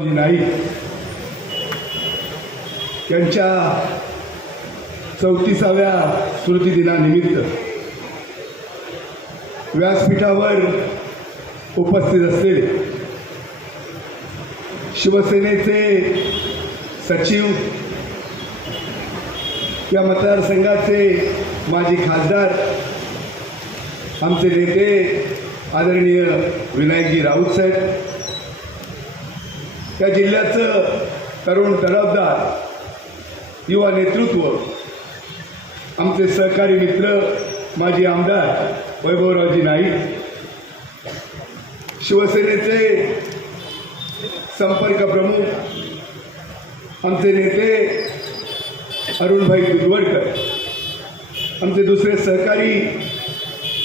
नाही त्यांच्या चौतीसाव्या स्मृतिदिनानिमित्त व्यासपीठावर उपस्थित असलेले शिवसेनेचे सचिव या मतदारसंघाचे माजी खासदार आमचे नेते आदरणीय विनायकजी राऊत साहेब त्या जिल्ह्याचं तरुण तरफदार युवा नेतृत्व आमचे सहकारी मित्र माजी आमदार वैभवरावजी नाईक शिवसेनेचे संपर्क प्रमुख आमचे नेते अरुणभाई दुधवडकर आमचे दुसरे सहकारी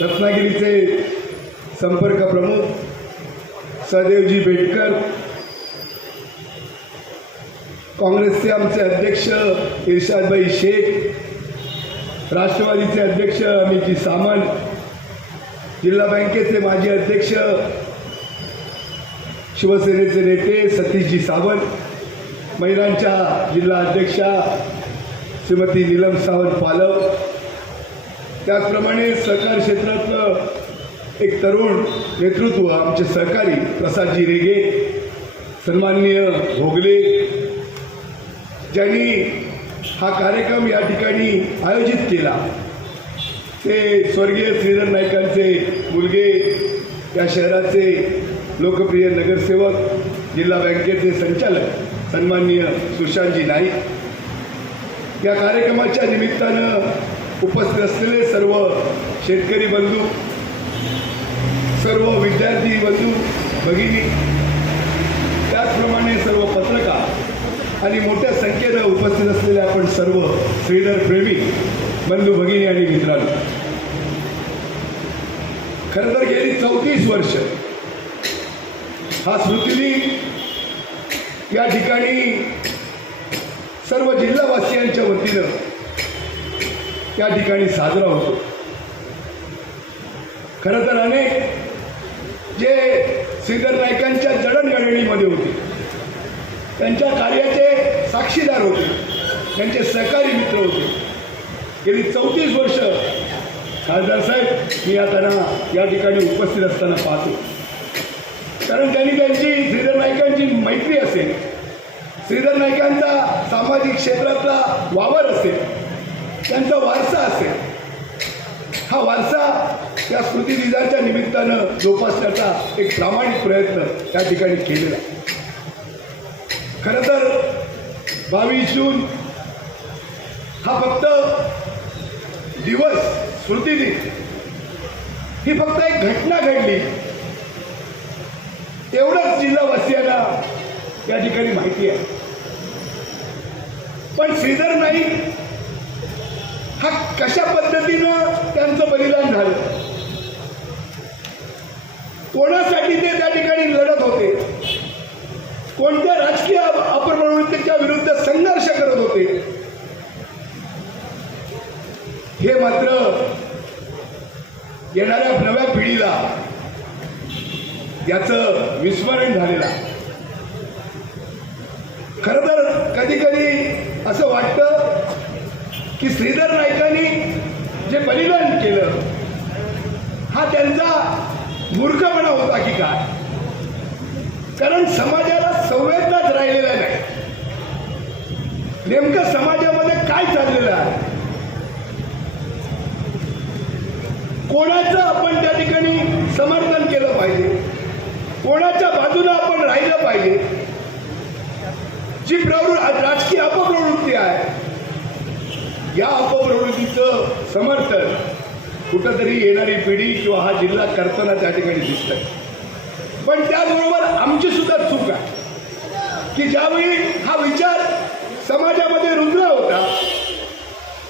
रत्नागिरीचे संपर्क प्रमुख सदेवजी बेटकर काँग्रेसचे आमचे अध्यक्ष इर्शादभाई शेख राष्ट्रवादीचे अध्यक्ष अमितजी सामंत जिल्हा बँकेचे माजी अध्यक्ष शिवसेनेचे नेते सतीशजी सावंत महिलांच्या जिल्हा अध्यक्षा श्रीमती नीलम सावंत पालव. त्याचप्रमाणे सहकार क्षेत्रातलं एक तरुण नेतृत्व आमचे सहकारी प्रसादजी रेगे सन्माननीय भोगले ज्यांनी हा कार्यक्रम या ठिकाणी आयोजित केला ते स्वर्गीय श्रीधर नाईकांचे मुलगे या शहराचे लोकप्रिय नगरसेवक जिल्हा बँकेचे संचालक सन्माननीय सुशांतजी नाईक. या कार्यक्रमाच्या निमित्तानं उपस्थित असलेले सर्व शेतकरी बंधू सर्व विद्यार्थी बंधू भगिनी त्याचप्रमाणे सर्व पत्रकार आणि मोठ्या संख्येनं उपस्थित असलेले आपण सर्व श्रीधर प्रेमी बंधू भगिनी आणि मित्रांनो. खरं तर गेली चौतीस वर्ष. हा स्मृतिदिन या ठिकाणी सर्व जिल्हावासियांच्या वतीनं या ठिकाणी साजरा होतो. खरं तर अनेक जे श्रीधर नायकांच्या जडणघडणीमध्ये होते. त्यांच्या कार्याचे साक्षीदार होते. त्यांचे सहकारी मित्र होते. गेली चौतीस वर्ष खासदार साहेब मी आता त्यांना या ठिकाणी उपस्थित असताना पाहतो. कारण त्यांनी त्यांची श्रीधर नाईकांची मैत्री असेल श्रीधर नाईकांचा सामाजिक क्षेत्रातला वावर असेल त्यांचा वारसा असेल हा वारसा त्या स्मृतिदिनाच्या निमित्तानं जोपासण्याचा एक प्रामाणिक प्रयत्न त्या ठिकाणी केलेला आहे. खरं तर बावीस जून हा फक्त दिवस स्मृतिदिन ही फक्त एक घटना घडली. एवढंच जिल्हावासियांना या ठिकाणी माहिती आहे. पण श्रीधर नाईक हा कशा पद्धतीनं त्यांचं बलिदान झालं? कोणासाठी ते त्या ठिकाणी लढत होते कोणत्या राजकीय अप्रवृत्तीच्या विरुद्ध संघर्ष करत होते हे मात्र येणाऱ्या नव्या पिढीला याचं विस्मरण झालेलं खर खरं तर कधी कधी असं वाटतं की श्रीधर नायकांनी जे बलिदान केलं हा त्यांचा मूर्खपणा होता की काय? कारण समाजाला संवेदनाच राहिलेला नाही. नेमकं समाजामध्ये काय चाललेलं आहे? कोणाचं आपण त्या ठिकाणी समर्थन केलं पाहिजे? कोणाच्या बाजूला आपण राहिलं पाहिजे? जी प्रवृत्ती राजकीय अपप्रवृत्ती आहे या अपप्रवृत्तीचं समर्थन कुठंतरी येणारी पिढी किंवा हा जिल्हा करताना त्या ठिकाणी दिसतंय. पण त्याचबरोबर आमची सुद्धा चूक आहे की ज्यावेळी हा विचार समाजामध्ये रुजला होता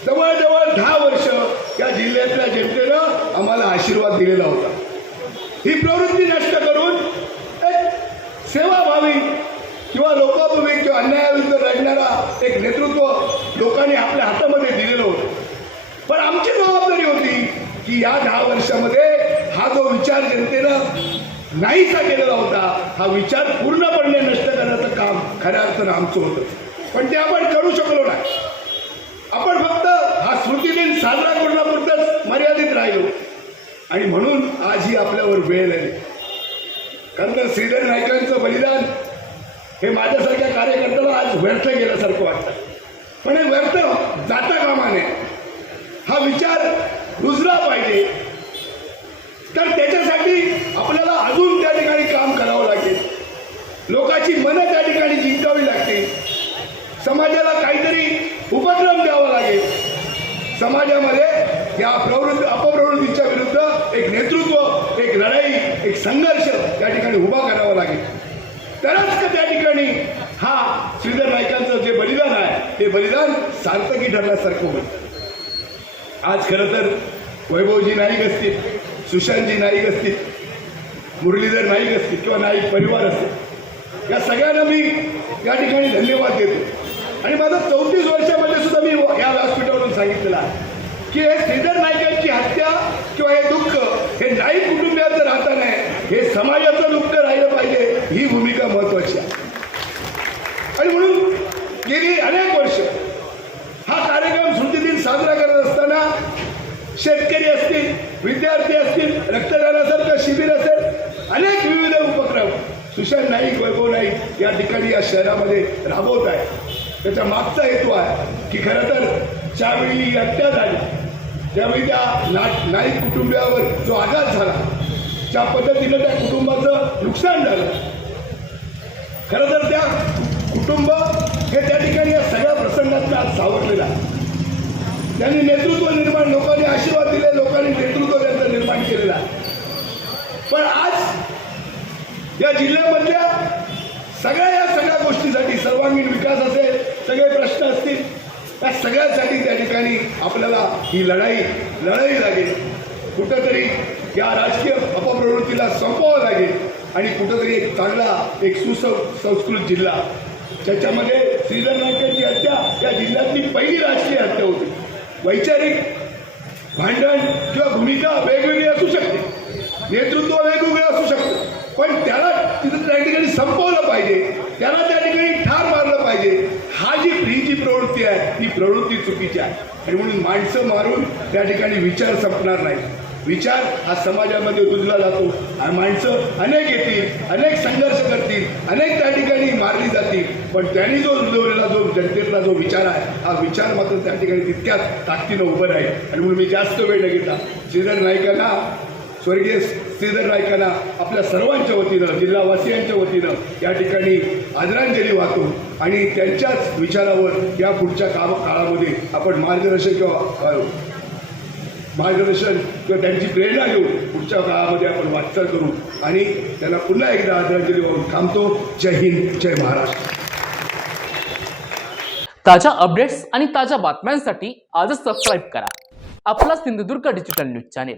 जवळजवळ दहा वर्ष या जिल्ह्यातल्या जनतेनं आम्हाला आशीर्वाद दिलेला होता. ही प्रवृत्ती नष्ट करून एक सेवाभावी किंवा लोकांपूर्वी किंवा अन्यायाविरुद्ध लढणारा एक नेतृत्व लोकांनी आपल्या हातामध्ये दिलेलं होतं. पण आमची जबाबदारी होती की या दहा वर्षामध्ये हा जो विचार जनतेनं नाहीसा केलेला होता हा विचार पूर्णपणे नष्ट करण्याचं काम खऱ्या अर्थानं आमचं होतं. पण ते आपण करू शकलो नाही आपण फक्त हा स्मृतिदिन साजरा करण्यापुरतंच मर्यादित राहिलो आणि म्हणून आज ही आपल्यावर वेळ आली कारण श्रीधर नाईकांचं बलिदान हे माझ्यासारख्या कार्यकर्त्याला आज व्यर्थ गेल्यासारखं वाटतं. पण हे व्यर्थ जाता कामा नये हा विचार रुजला पाहिजे. तर त्याच्यासाठी आपल्याला अजून त्या ठिकाणी काम करावं लागेल. लोकांची मनं त्या ठिकाणी जिंकावी लागतील. समाजाला काहीतरी उपक्रम द्यावा लागेल. समाजामध्ये या प्रवृत्ती अपप्रवृत्तीच्या विरुद्ध एक नेतृत्व एक लढाई एक संघर्ष त्या ठिकाणी उभा करावा लागेल. तरच का त्या ठिकाणी हा श्रीधर नाईकांचं जे बलिदान आहे ते बलिदान सार्थकी ठरल्यासारखं होईल. आज खरं तर वैभवजी नाईक असतील सुशांतजी नाईक असतील मुरलीधर नाईक असतील किंवा नाईक परिवार असतील या सगळ्यांना मी या ठिकाणी धन्यवाद देतो. आणि माझं चौतीस वर्षामध्ये सुद्धा मी या व्यासपीठावरून सांगितलेलं आहे. की हे श्रीधर नाईकांची हत्या किंवा हे दुःख हे नाईक कुटुंबियांचं राहता नाही हे समाजाचं दुःख राहिलं पाहिजे ही भूमिका महत्वाची आहे. आणि म्हणून गेली अनेक वर्ष हा कार्यक्रम स्मृतिदिन साजरा करत असताना शेतकरी असतील विद्यार्थी असतील रक्तदानासारखं शिबिर असेल अनेक विविध उपक्रम सुशांत नाईक वैभव नाईक या ठिकाणी या शहरामध्ये राबवत आहे त्याच्या मागचा हेतू आहे की खरं तर ज्यावेळी ही हत्या झाली त्यामुळे त्या ना नाईक कुटुंबियावर जो आघात झाला ज्या पद्धतीनं त्या कुटुंबाचं नुकसान झालं खरं तर त्या कुटुंब हे त्या ठिकाणी या सगळ्या प्रसंगातनं आज सावरलेलं आहे. त्यांनी नेतृत्व निर्माण लोकांनी आशीर्वाद दिले लोकांनी नेतृत्व त्यांचं निर्माण केलेलं आहे. पण आज या जिल्ह्यामधल्या सगळ्या या सगळ्या गोष्टीसाठी सर्वांगीण विकास असेल सगळे प्रश्न असतील त्या सगळ्यासाठी त्या ठिकाणी आपल्याला ही लढाई लढाई लागेल. कुठंतरी या राजकीय अपप्रवृत्तीला संपवावं लागेल. आणि कुठंतरी एक चांगला एक सुसंस्कृत जिल्हा. ज्याच्यामध्ये श्रीधर नायकांची हत्या या जिल्ह्यातली पहिली राजकीय हत्या होती. वैचारिक भांडण किंवा भूमिका वेगवेगळी असू शकते. नेतृत्व वेगवेगळं असू शकतं. पण त्याला तिथं त्या ठिकाणी संपवलं पाहिजे. त्याला त्या ठिकाणी पाहिजे हा जी ही जी प्रवृत्ती आहे ती प्रवृत्ती चुकीची आहे. आणि म्हणून माणसं मारून त्या ठिकाणी विचार संपणार नाही विचार हा समाजामध्ये रुजला जातो आणि माणसं अनेक येतील अनेक संघर्ष करतील अनेक त्या ठिकाणी मारली जातील. पण त्यांनी जो रुजवलेला जो जनतेतला जो विचार आहे हा विचार मात्र त्या ठिकाणी तितक्याच ताकदीनं उभं राहील. आणि म्हणून मी जास्त वेळ न घेता श्रीधर नाईकांना स्वर्गीय श्रीधर नाईकांना आपल्या सर्वांच्या वतीनं जिल्हावासियांच्या वतीनं या ठिकाणी आदरांजली वाहतो. आणि त्यांच्याच विचारावर या पुढच्या काम काळामध्ये आपण मार्गदर्शन किंवा मार्गदर्शन किंवा त्यांची प्रेरणा घेऊन पुढच्या काळामध्ये आपण वाटचाल करू. आणि त्यांना पुन्हा एकदा आदरांजली वाहून थांबतो. जय हिंद जय महाराष्ट्र. ताज्या अपडेट्स आणि ताज्या बातम्यांसाठी आजच सबस्क्राईब करा. आपला Sindhudurg digital news channel